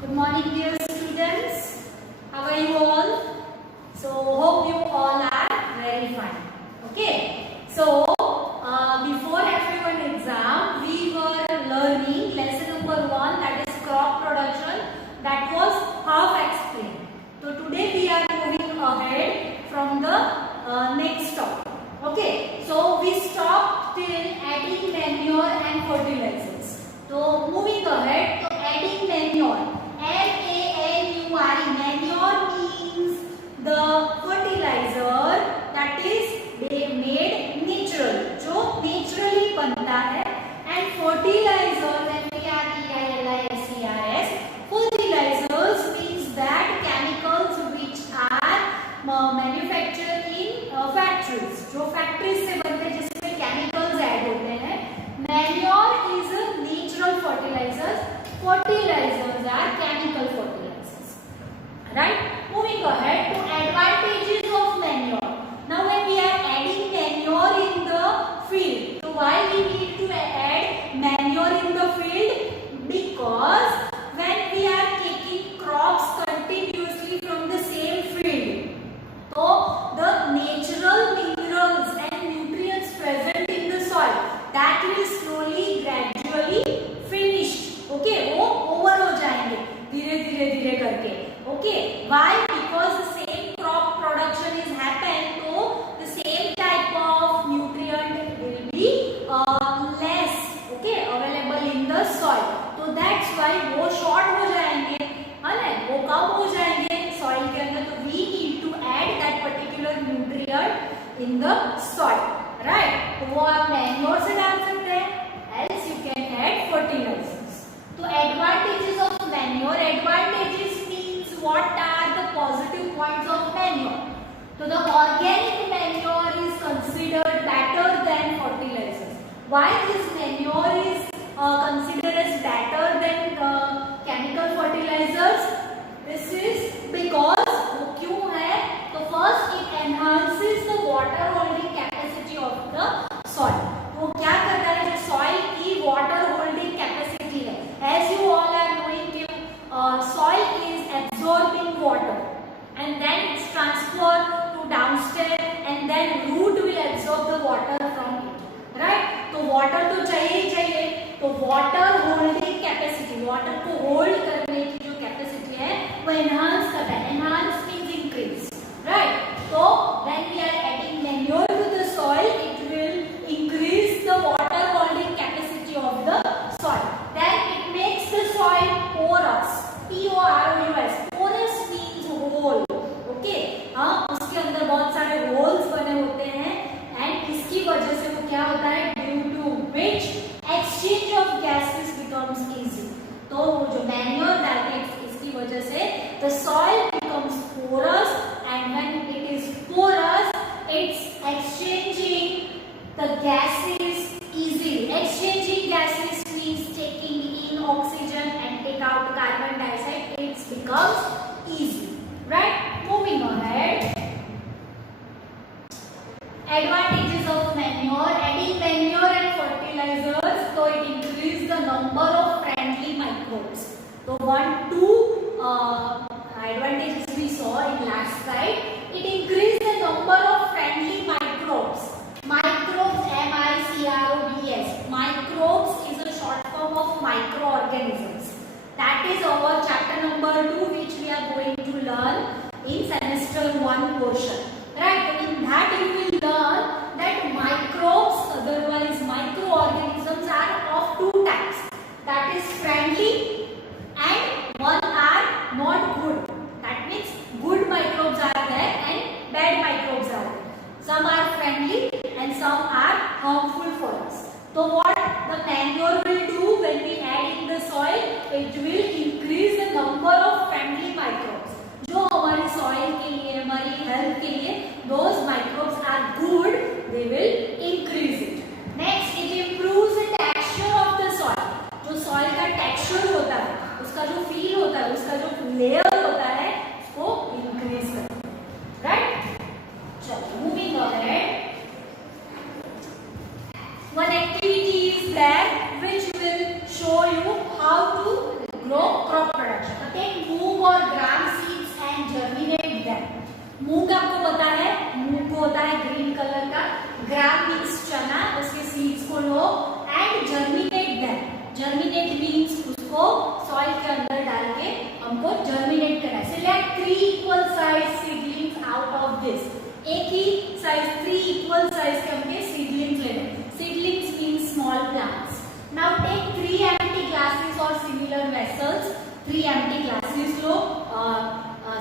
Good morning, dear students. How are you all? So hope you all are very fine. Okay. So before F1 exam, we were learning lesson number 1, that is crop production. That was half explained. So today we are moving ahead from the next topic. Okay. So we stopped till adding manure and fertilizers. So moving ahead, so adding manure. M-A-N-U-R-E, manure means the fertilizer that is made natural, जो naturally बनता है, and fertilizers, F-E-R-T-I-L-I-S-E-R-S, fertilizers means that chemicals which are manufactured in factories, जो factories से बनते हैं जिसमें chemicals add होते हैं. Manure is a natural fertilizers. Fertilizers are chemical fertilizers. Right? Moving ahead to advantages of manure. Now when we are adding manure in the field, so why we need to add manure in the field? Because when we are taking crops continuously from the same field, so the natural minerals and nutrients present in the soil, that will slowly gradually finish. Okay वो over हो जाएंगे धीरे धीरे करके. Okay why? Because the same crop production is happen, तो the same type of nutrient will be less okay available in the soil. तो that's why वो short हो जाएंगे, है ना, वो कम हो जाएंगे सॉइल के अंदर. तो we need to add that particular nutrient in the soil. Right? तो वो आप मैन्योर से डाल सकते हैं, else you can add fertiliser. So advantages of manure. Advantages means what are the positive points of manure. So the organic manure is considered better than fertilizers. Why this manure is considered as better than chemical fertilizers? This is because वो क्यों है? तो first it enhances the water holding capacity of the soil. वो क्या करता है? जो soil की water holding capacity है. As you all are knowing, soil is absorbing water and then it's transferred to downstairs and then root will absorb the water from it. Right? तो water तो चाहिए ही चाहिए. तो water holding capacity, water को hold करने की जो capacity है वो enhance करता है. Enhance means increase. Right? तो when we are adding manure to the soil, it will increase the water holding capacity of the soil. Then it makes the soil porous. P-O-R-O-U-S. Porous means hole. Okay? हाँ, उसके अंदर बहुत सारे holes बने होते हैं and इसकी वजह से वो क्या होता है? Due to which exchange of gases becomes easy. तो वो जो manure डालते हैं इसकी वजह से the soil becomes porous, and when it is porous, it's exchanging the gases easily. Exchanging gases means taking in oxygen and take out carbon dioxide. It becomes easy. Right? Moving ahead. Advantages of manure. Adding manure and fertilizers, so it increases the number of friendly microbes. So 1, 2 advantages we saw in last slide. It increases the number of friendly microbes. Microbes, M-I-C-R-O-B-S. Microbes is a short form of microorganisms. That is our chapter number 2, which we are going to learn in semester 1 portion. Right? In that you will learn that microbes, otherwise microorganisms, are of 2 types. That is friendly and one are not good. That means good microbes are there and bad microbes are there. Some are friendly and some are harmful for us. So what the manure will do when we add in the soil? It will increase the number of friendly microbes. जो हमारी soil के लिए, हमारी health के लिए, those microbes are good. They will increase it. Next, it improves the texture of the soil. जो soil का texture होता है, उसका जो feel होता है, उसका जो layer होता है, उसको increase करता है. Right? चलो, moving ahead. One activity is there which will show you how to grow crop production. मूंग आपको पता है, मूंग होता है ग्रीन कलर का, ग्राम मीन्स चना, उसके सीड्स को लो and germinate them. Germinate means उसको सॉइल के अंदर डाल के हमको जर्मिनेट करना है। Select 3 equal size seedlings out of this. एक ही साइज 3 इक्वल साइज के हमके सीडलिंग्स लेने। Seedlings means small plants. Now take 3 empty glasses और सिमिलर वेसल्स। 3 एम्प्टी ग्लासेस लो,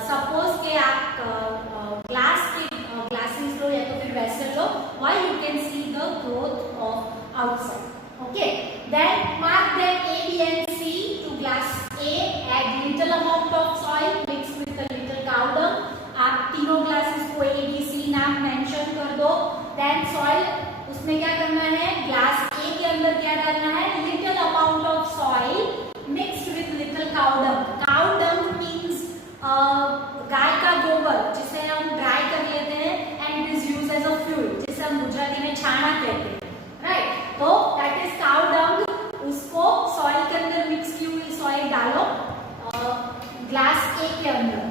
सपोज के आप ग्लासेस लो या तो फिर वेसल लो, why you can see the growth of outside. Okay, then mark them A, B and C to glass A, add little amount of soil mixed with a little cow dung। आप तीनों glasses को A, B, C नाम mention कर दो। Then soil उसमें क्या करना है, ग्लास A के अंदर क्या डालना है, little amount of soil mixed with little cow dung। cow dung means गाय का गोबर, जिसे हम ड्राई कर लेते हैं and it is used as a fuel, जिसे हम गुजराती में छाना कहते हैं, राइट। तो दैट इज काउ डंग। उसको सॉइल के अंदर मिक्स की हुई सॉइल डालो ग्लास ए के अंदर।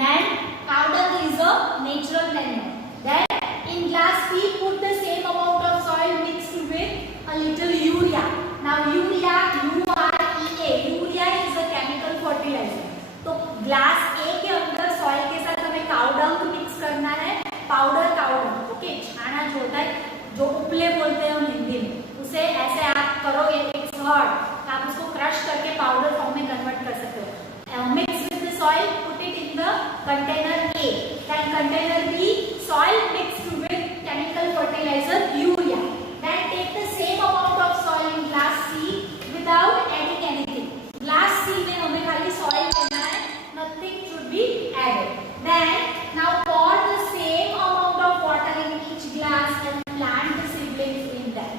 Then cow dung is a natural manure. Then in glass B put the same amount of soil mixed with a little urea. Now urea, UREA, urea is a chemical fertiliser. तो glass A के अंदर soil के साथ हमें cow dung mix करना है, powder cow dung. Okay, छाना जो होता है, जो उपले बोलते हैं हम हिंदी में, उसे ऐसे आप करो, इट्स हार्ड, आप उसको क्रश करके पाउडर फॉर्म में कन्वर्ट कर सकते हो। Mix with the soil, put it in the container A, then container B, soil mixed with chemical fertiliser urea. Then take the same amount of soil in glass C without adding anything. Glass C में हमें खाली soil लेना है, nothing should be added। Then now pour the same amount of water in each glass and plant the seedlings in them।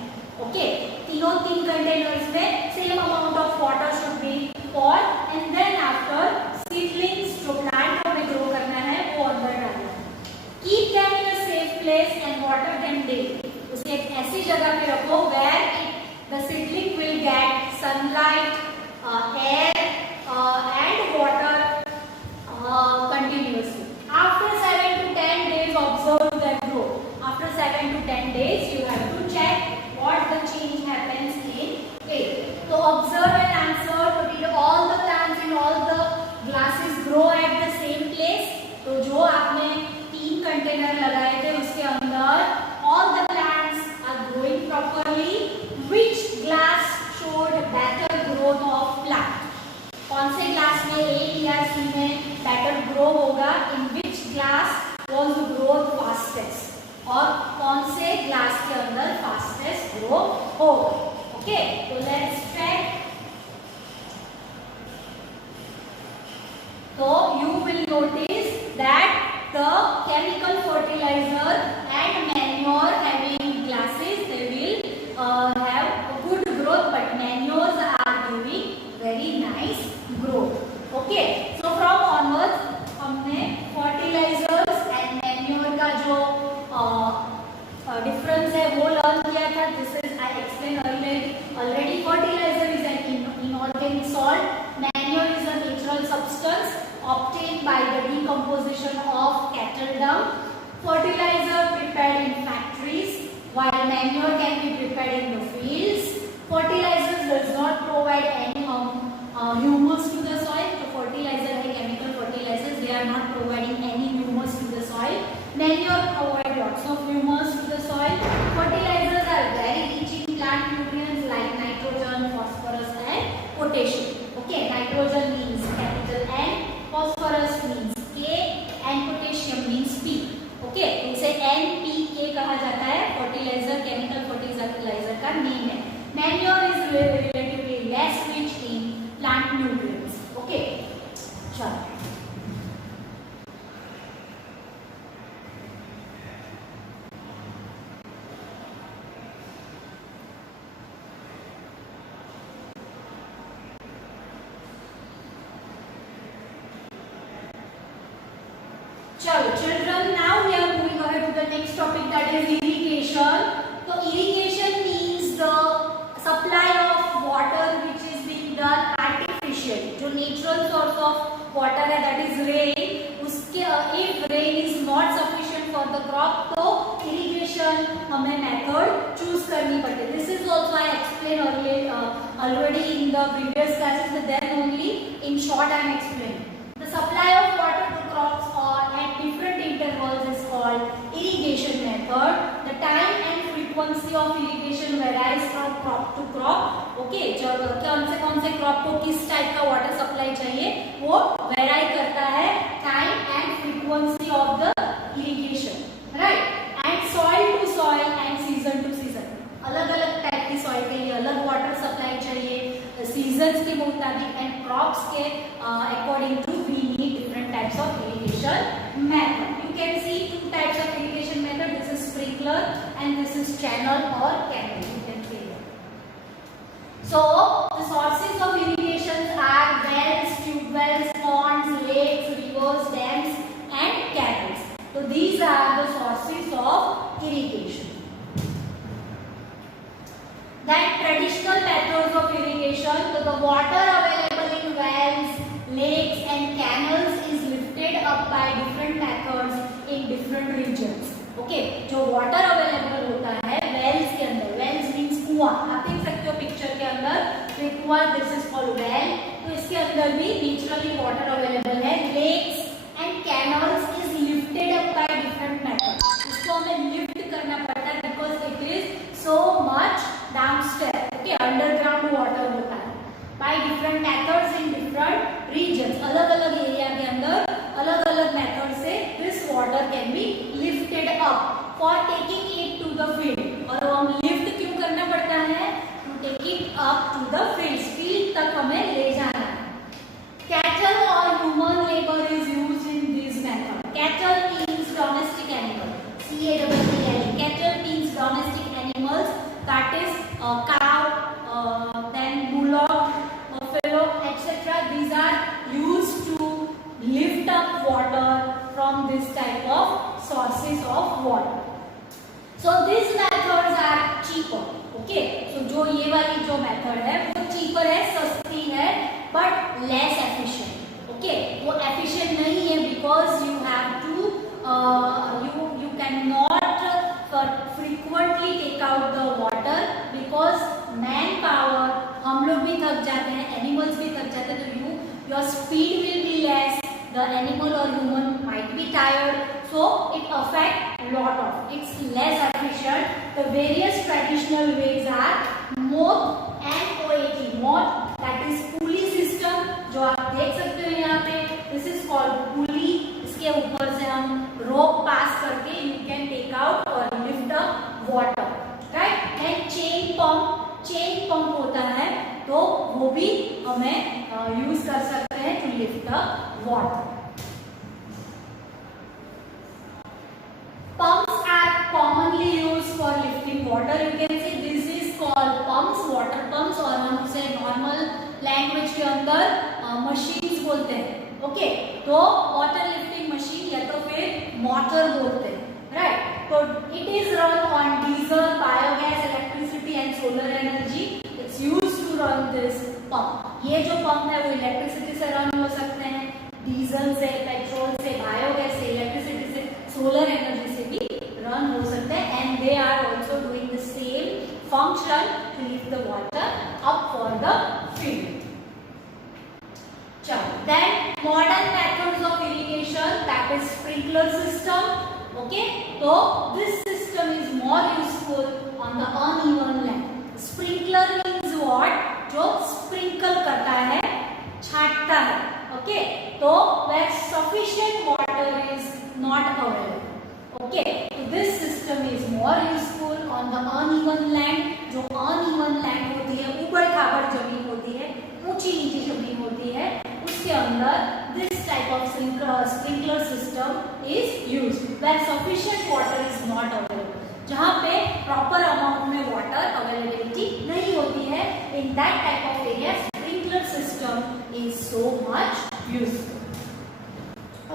Okay, तीनों तीन containers में same amount of water should be poured and then after seedlings जो plant हमें grow करना है वो अंदर डालना है। Keep them in a safe place and water them daily। उसे एक ऐसी जगह पे रखो where the seedling will get sunlight, air and water continuously। After 7 to 10 days observe their growth। After 7 to 10 days you have to check what the change happens in it। So observe and answer, so did all the plants in all the glasses grow at the same place? तो जो आपने 3 container लगाए थे उसके अंदर all the plants are growing properly। Which glass showed better growth of plant? कौन से glass में A या C में बेटर ग्रो होगा? In which glass was growth fastest, और कौन से ग्लास के अंदर फास्टेस्ट ग्रो होगा? ओके, तो लेट्स चेक। तो you will notice that the chemical fertiliser and manure having glasses they will have good growth, but manures are giving very nice growth। Okay, so from onwards हमने fertilizers and manure का जो difference है वो learn किया था। This is I explained already। Fertilizer is an inorganic salt, manure is a natural substance obtained by the decomposition of cattle dung। Fertilizer prepared in factories while manure can be prepared in the fields। Fertilizers does not provide any humus to the soil। तो fertilizer है chemical fertilizers, they are not providing any humus to the soil। Manure provide lots of humus to the soil। Fertilizers are very rich in plant nutrients like nitrogen, phosphorus and potassium। Okay, nitrogen means capital N, phosphorus means K and potassium means P। Okay, इसे NPK कहा जाता है, fertilizer chemical fertilizer का name है। Manure is relatively less rich in plant nutrients। Okay, चलो children, now we are moving ahead to the next topic, that is irrigation। तो irrigation means the supply of water which is being done artificially। जो natural source of water है that is rain, उसके if rain is not sufficient for the crop, तो irrigation हमें method choose करनी पड़ती है. This is also I explained earlier already in the previous classes, but then only in short I am explaining. The supply of water to crops or at different intervals is called irrigation method. The time and frequency of irrigation varies from crop to crop. Okay, कौन से crop को किस type का water supply चाहिए वो vary करता है time and frequency of the irrigation, right? And soil to soil and season to season. अलग-अलग type की soil के लिए अलग water supply चाहिए, seasons के मुताबिक and crops के according to we need different types of irrigation method. You can see two types of irrigation method. This is sprinkler and this is channel or canal. You can see that. So the sources of irrigation are wells, tube wells, ponds, lakes, rivers, dams, and canals. So these are the sources of irrigation. Then traditional methods of irrigation. So the water available in wells, lakes, and canals is lifted up by different methods in different regions. Okay, जो water available होता है wells के अंदर, wells means कुआं, आप देख सकते हो पिक्चर के अंदर, तो कुआं this is called well, तो इसके अंदर भी naturally water available है. Lakes and canals is lifted up by different methods. इसको हमें lift करना पड़ता है because it is so much downstairs. Okay, underground water होता है. By different methods in different regions, अलग-अलग एरिया के अंदर अलग-अलग मेथड से this water can be lifted up for taking it to the field. और हम lift क्यों करना पड़ता है? To take it up to the field. Field तक हमें ले जाना है. Cattle or human labor is used in this method. Cattle means domestic animal. C-A-T-T-L-E. Cattle means domestic animals. That is cow, then bullock, buffalo, etc. These are used to lift up water from this type of sources of water. So these methods are cheaper. Okay, so जो ये वाली जो method है वो cheaper है, सस्ती है, but less efficient. Okay, वो efficient नहीं है because you have to you cannot frequently take out the water because man power, हम लोग भी थक जाते हैं, animals भी थक जाते हैं, तो your speed will be less, the animal or human might be tired, so it affects a lot of, it's less efficient. The various traditional ways are moth and OAT. Moth, that is pulley system, जो आप देख सकते हो यहाँ पे, this is called pulley. इसके ऊपर से हम rope pass करके you can take out or lift up water, right? And chain pump होता है, तो वो भी हमें यूज कर सकते हैं to lift up water. Pumps are commonly used for lifting water. You can see this is called pumps, water pumps, और हम उसे normal language के अंदर machines बोलते हैं. ओके, तो वाटर लिफ्टिंग मशीन या तो फिर मोटर बोलते हैं, राइट? तो it is run on diesel, biogas, electricity and solar energy. It's used to run this pump. ये जो पंप है वो इलेक्ट्रिसिटी से रन हो सकते हैं, डीजल से, पेट्रोल से, बायोगैस से, इलेक्ट्रिसिटी से, सोलर एनर्जी से भी रन हो सकते हैं. And they are also doing the same function to lift the water up for the field. Then modern methods of irrigation, that is sprinkler system. Okay, so this system is more useful on the uneven land. Sprinkler means what? जो sprinkle करता है, छांटता है. Okay, so where sufficient water is not available. Okay, so this system is more useful on the uneven land. जो uneven land होती है, ऊबड़-खाबड़ जमीन होती है, ऊंची-नीची जमीन होती है, उसके अंदर this type of sprinkler system is used where sufficient water is not available. जहाँ पे proper amount में water availability नहीं होती है, in that type of area sprinkler system is so much useful.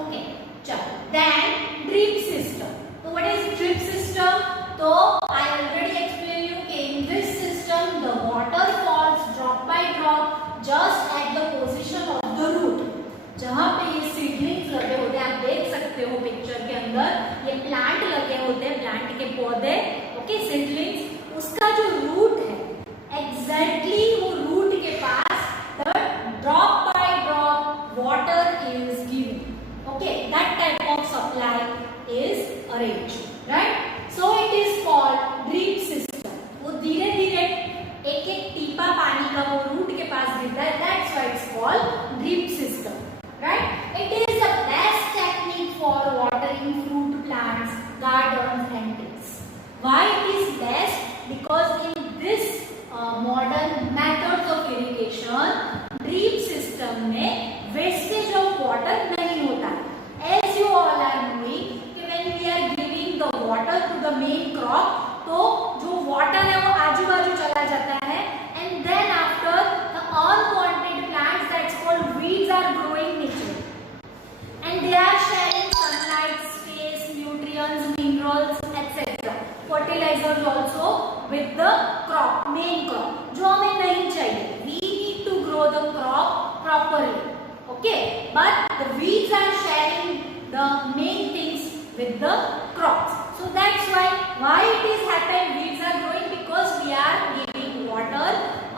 Okay, चलो. Then drip system. So what is drip system? तो I already explained you कि in this system the water falls drop by drop just at the position of the root. जहाँ पे ये seedlings लगे होते हैं, आप देख सकते होते हैं प्लांट के पौधे, ओके, सीडलिंग्स, उसका जो रूट है एग्जैक्टली वो रूट के पास the drop by drop water is given, okay, that type of supply is arranged, right. So it is called drip system. वो धीरे धीरे एक एक टीपा पानी का वो रूट के पास गिरता है, that's why it's called drip system, right. It is the best technique for watering fruit plants, gardens and trees. Why it is best? Because in this modern methods of irrigation, drip system में wastage of water नहीं होता है। As you all are knowing कि when we are giving the water to the main crop, तो जो water है वो आजू बाजू चला जाता है, and then after the unwanted plants, that's called weeds, are growing naturally, and they are sharing sunlight, space, nutrients, minerals, etc. Fertilizers also with the crop, main crop, जो हमें नहीं चाहिए। We need to grow the crop properly, okay? But the weeds are sharing the main things with the crops. So that's why it is happened. Weeds are growing because we are giving water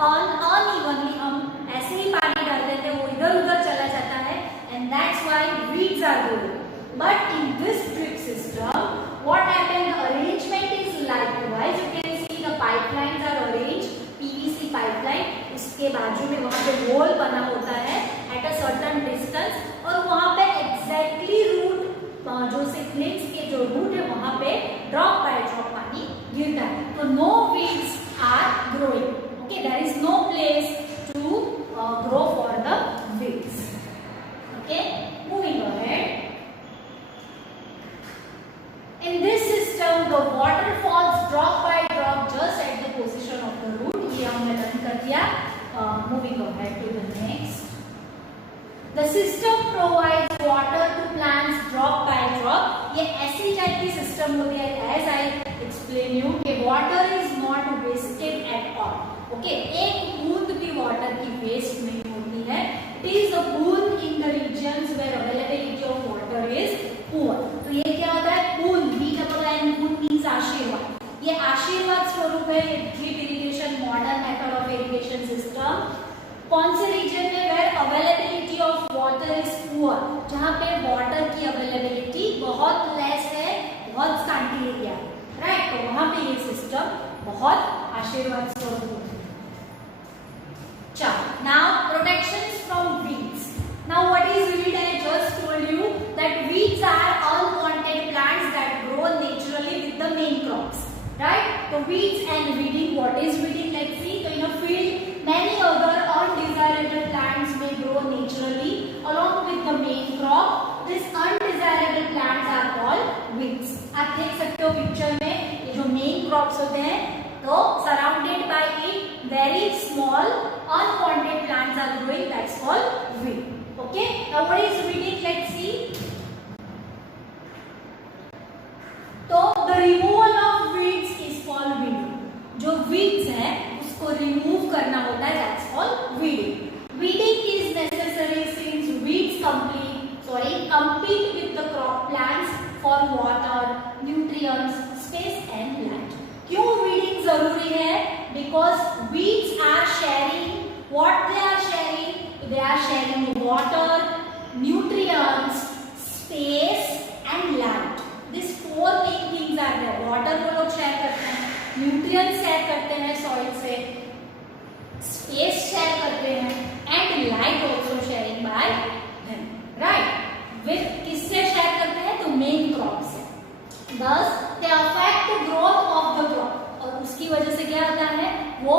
unevenly. हम ऐसे ही पानी डाल देते हैं, वो इधर उधर चला जाता है, and that's why weeds are growing. But in this drip system, what happened? The arrangement is likewise. You can see the pipelines are arranged, PVC pipeline. उसके बाजू में वहाँ पे होल बना होता है at a certain distance, और वहाँ पे exactly root, जो seedlings के जो root है वहाँ पे drop by drop पानी गिरता है, तो no weeds are growing. Okay, there is no place to grow for the weeds. Okay, moving ahead. In this system, the water falls drop by drop just at the position of the root. ये हमने run कर दिया. Moving ahead to the next. The system provides water to plants drop by drop. ये ऐसी type की system होती है, as I explain you, कि water is not wasted at all. Okay, एक बूंद भी water की waste नहीं होती है. It is the boon in the regions where availability of water is poor. तो ये क्या होता है? बूंद, boon means आशीर्वाद. ये आशीर्वाद स्वरूप है drip irrigation, modern method of irrigation system. कौन से रीजन में? Where availability of water is poor, जहाँ पे वाटर की अवेलेबिलिटी बहुत लेस है, बहुत स्कांटी एरिया है, राइट। तो वहाँ पे ये सिस्टम बहुत आशीर्वाद स्वरूप है। चलो, now protections from weeds. Now what is weed? I just told you that weeds are unwanted plants that grow naturally with the main crops, right? So weeds and weeding. What is weeding? Let's see. So in a field, many other undesirable plants may grow naturally along with the main crop. These undesirable plants are called weeds. आप देख सकते हो picture में, ये जो main crops होते हैं, तो surrounded by it very small unwanted plants are growing. That's called weed. Okay. Now what is weeding? Let's see. तो the removal of weeds is called weeding. जो weeds है उसको remove करना होता है, that's called weeding. Weeding is necessary since weeds compete with the crop plants for water, nutrients, space and light. क्यों weeding जरूरी है? Because weeds are sharing what they are sharing. They are sharing water, nutrients, space and light. These four main things are there. Water वो लोग share करते हैं, nutrients share करते हैं soil से, स्पेस शेयर करते हैं and light also sharing bye them, right. With किससे शेयर करते हैं? तो मेन क्रॉप से। Thus they affect the growth of the crop. और उसकी वजह से क्या होता है? वो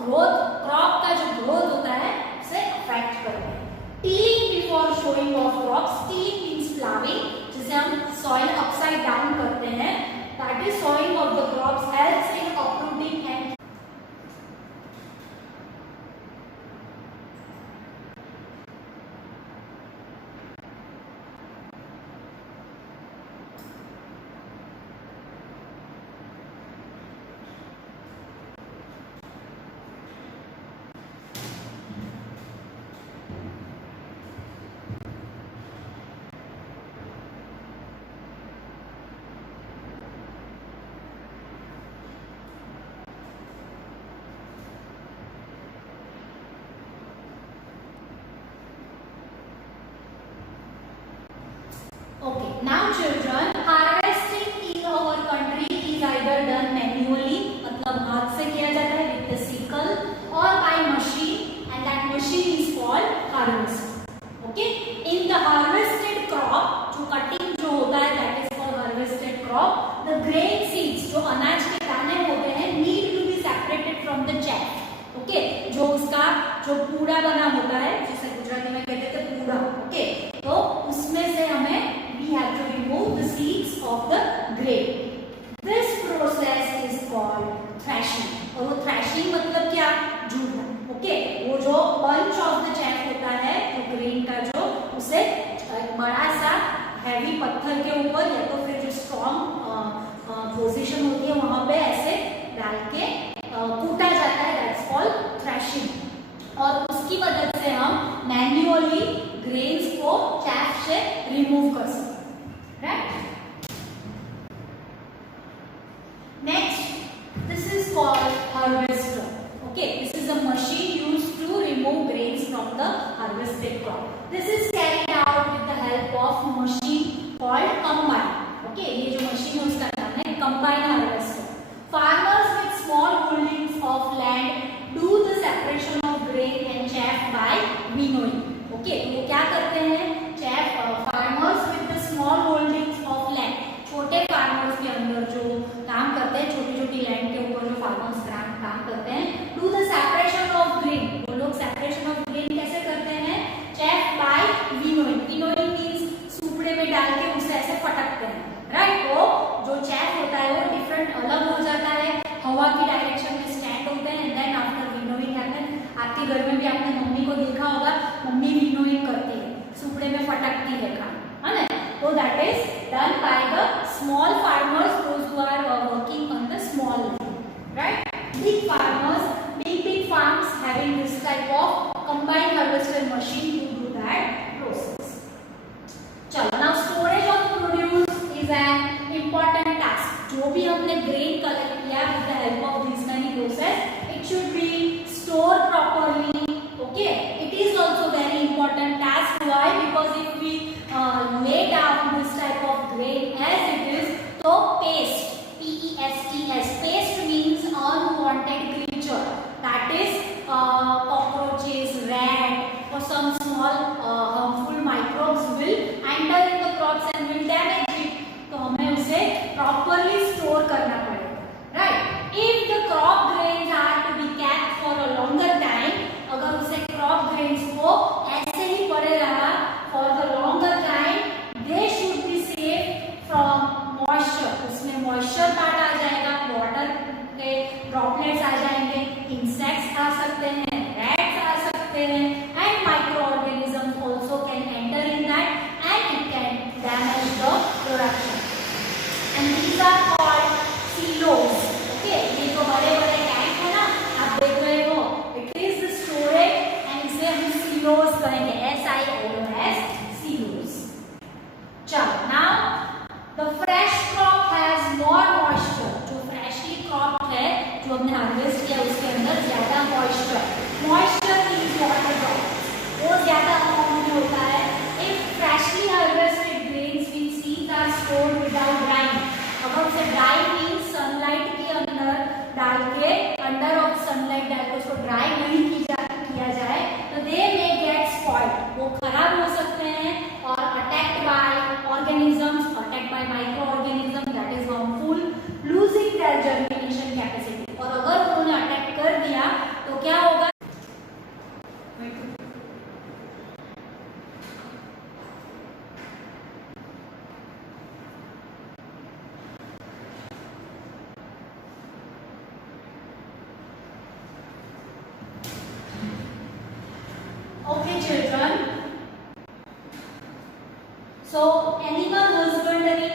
ग्रोथ, क्रॉप का जो ग्रोथ होता है उसे अफेक्ट करते हैं। Tilling before showing off crops. Tilling means ploughing, जिसे हम सॉइल अपसाइड डाउन करते हैं, that is soiling of the crops, helps in uprooting and now children, harvesting in our country is either done manually, मतलब हाथ से किया जाता है with the sickle, or by machine, and that machine is called harvester. Okay, in the harvested crop, जो cutting जो होता है that is called harvested crop, the grain seeds जो अनाज के दाने होते हैं need to be separated from the chaff. Okay, जो उसका जो पूरा बना होता है जिसे गुजराती में कहते थे पूरा. ओके, तो उसमें से हमें we have to remove the seeds of the grain. This process is called thrashing. और वो thrashing मतलब क्या? जूठना. ओके, वो जो bunch of the chaff होता है जो grain का जो उसे बड़ा सा हैवी पत्थर के ऊपर या तो फिर जो स्ट्रॉन्ग पोजीशन होती है वहां पे ऐसे डाल के कूटा जाता है. That's called thrashing. और उसकी मदद से हम मैन्युअली ग्रेन्स को चैफ से रिमूव कर सकते हैं. Right, next this is called harvester. Okay, this is a machine used to remove grains from the harvested crop. This is carried out with the help of machine called combine. ओके, ये जो machine है उसका नाम है combine harvester. Farmers with small holdings of land do the separation of grain and chaff by winnowing. Okay, तो वो क्या करते हैं? chaff farmers with the small holdings of land, छोटे farmers के अंदर जो काम करते हैं छोटी-छोटी land के ऊपर जो farmers काम करते हैं, do the separation of grain. वो लोग separation of grain कैसे करते हैं? chaff by winnowing. winnowing means सूपड़े में डाल के उसे ऐसे फटकते हैं. राइट, तो जो chaff होता है वो डिफरेंट अलग हो जाता है, हवा की डायरेक्शन में स्टैंड होते हैं. And then after winnowing happen, आपके घर में भी आपने मम्मी को देखा होगा, मम्मी विनोइंग करती है, सुपड़े में फटकती है खाना, है ना. तो that is done by the small farmers, those who are working on the small land. Right, big farmers, big farms having this type of combined harvester machine to do that process. चलो, now storage of produce is an important task. जो भी हमने grain collect किया with the help of this many process, it should be stored properly. Okay, it is also very important task. Why? Because if we lay down this type of grain as it is, so paste, P-E-S-T-S, paste means unwanted creature, that is cockroaches, rat or some small harmful microbes will enter in the crops and will damage it. तो हमें उसे properly store करना पड़ेगा. Right, if the crop grains are to be kept for a longer time, अगर उसे crop grains को ऐसे ही पड़े रहा for the longer time, they should be safe from moisture. उसमें मॉइस्चर पार्ट आ जाएगा, वाटर के ड्रॉपलेट्स आ जाएंगे, इंसेक्ट्स आ सकते हैं, रैट्स आ सकते हैं, and micro organisms also can enter in that and it can damage the production. And these are called silos. Okay, ये जो बड़े-बड़े टैंक है ना, आप देख रहे हो, it is the storage and इसे हम silos कहेंगे, S-I-L-O-S, silos. चलो, now the fresh crop has more moisture. जो freshly crop है, जो हमने हार्वेस्ट किया उसके अंदर ज्यादा moisture. Moisture means water droplets. वो ज्यादा अमाउंट में होता है. If freshly harvested grains with seeds are stored without drying, अगर उसे ड्राई मीन्स सनलाइट के अंदर डाल के, अंडर ऑफ सनलाइट डाल के उसको ड्राई नहीं किया जाए, तो दे मे गेट स्पॉइल्ड, वो खराब हो सकते हैं और attacked by organisms, attacked by micro organism that is harmful, losing their germination capacity. और अगर उन्होंने अटैक कर दिया तो क्या होगा? Okay, children. So, animal husbandry